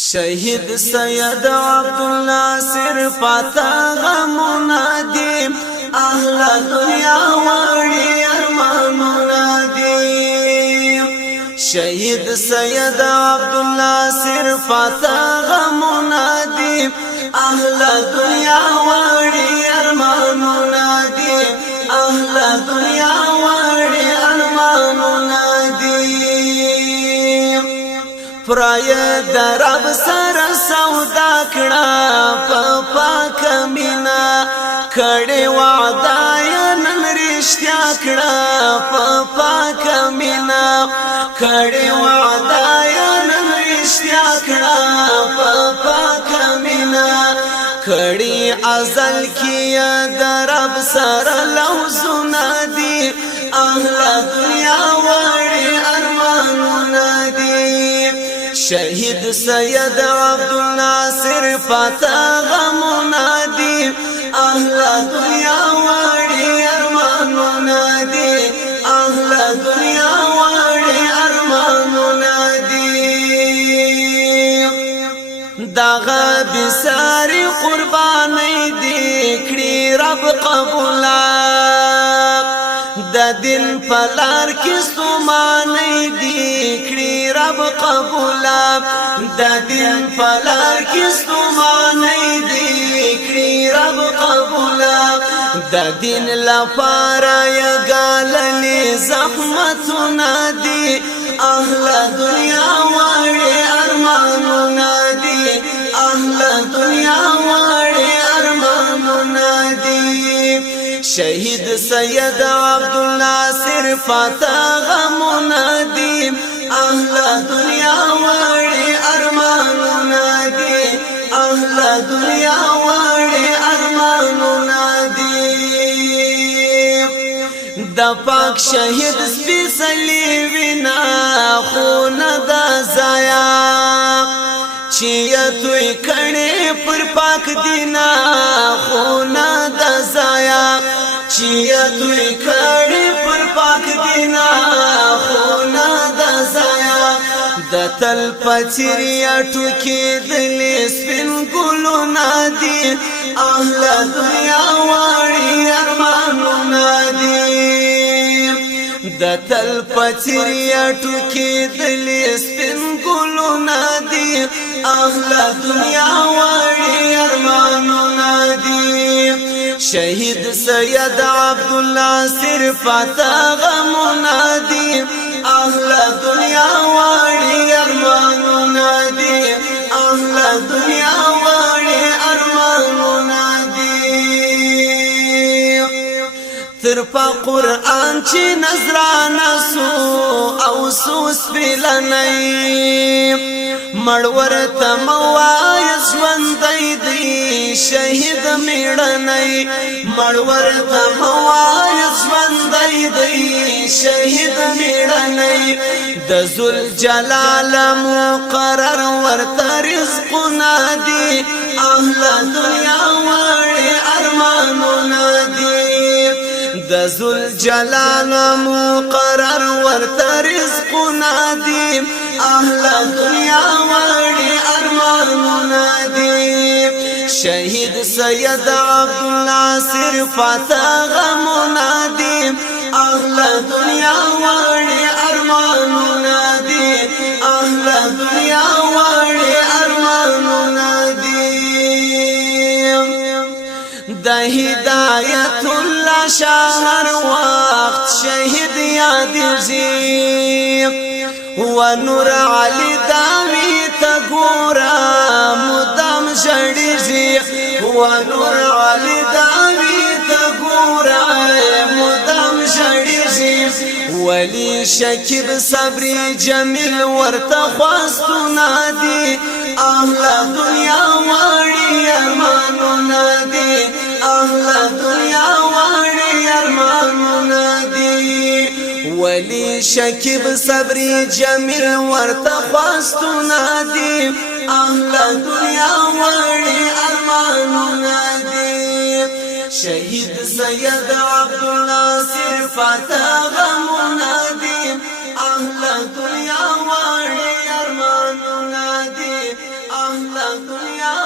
شهید سید عبدالله سر فاتا غمونا دی اهل دنیا واری ارمانونا دی شهید سید عبدالله سر فاتا غمونا دی اهل دنیا واری ارمانونا دی اهل دنیا واری ارمانونا دی پرای درب سر سودا کړه په پاک مینا کړي وعده نن رښتیا کړه په پاک مینا کړي وعده نن رښتیا کړه په پاک مینا کړي ازل کې درب سر لوزونه دي اهل دنیا وړي ارمانونه دي شهید سید عبدالله سر فاتا غمونا دی اهل دنیا واری ارمانونا دی اهل دنیا واری ارمانونا دی داغا بساری قربانی دی کری رب قبولا د دین پلار کستمانی دی کری رب قبولا د دین پلار کستمانی دی کری رب قبولا د دین لپاره یګاللی زحمتونه دی اهل دنیا وړي ارمانونه دي اهل دنیا وړي ارمانونه دي شهید سید عبدالله سر فاتا غمونا دی اهل دنیا وړي ارمانونا دی اهل دنیا وړي ارمانونا دی د پاک شهید سپیڅلی وینا خون د زایا چې توي کړي پر پاک دینا خون د زایا چې توي کړي پر پاک دینا خون د زایا د تل پچریا ټوکی دل سپین ګلو نادي اهل دنیا وړي ارمانونه دي د تل پچریا ټوکی دل سپین ګلو نادي اهل دنیا وړي ارمانونه دي شهید سید عبدالله سر فاتا غمونا دی اهل دنیا وړي ارمانونه دي اهل دنیا وړي ارمانونه دي تر په قران چې نظرانه سو او سوس بلنی مړور تموای ژوندۍ دی شهید میړنۍ مړور تموای ژوندۍ دی شهید میړنۍ د ذل جلال مقرر ورته رزقونه دي اهل دنیا وړي ارمانونه دي د ذل جلال مقرر ورته رزقونه دي اهل دنیا وړي ارمانونه دي شهید سید عبدالله سر فاتا غمونا دی اهل دنیا وړي ارمانونه دي اهل دنیا وړي ارمانونه دي د هدایت الله شهر وخت شهید یادېږي و نور علی داوی تا ګورا مدام ژړېږي و نور علی داوی تا ګورا مدام ژړېږي ولی شکیب صبری جمیل ورته خواستونه دي اهل دنیا وړي ارمانونه دي اهل دنیا وړي ارمانونه دي ولی شکیب صبری جمیل ورته خواستونه دي اهل دنیا وړي ارمانونه دي شهید سید عبدالله سر فاتا غمونا دی اهل دنیا وړي ارمانونه دي اهل دنیا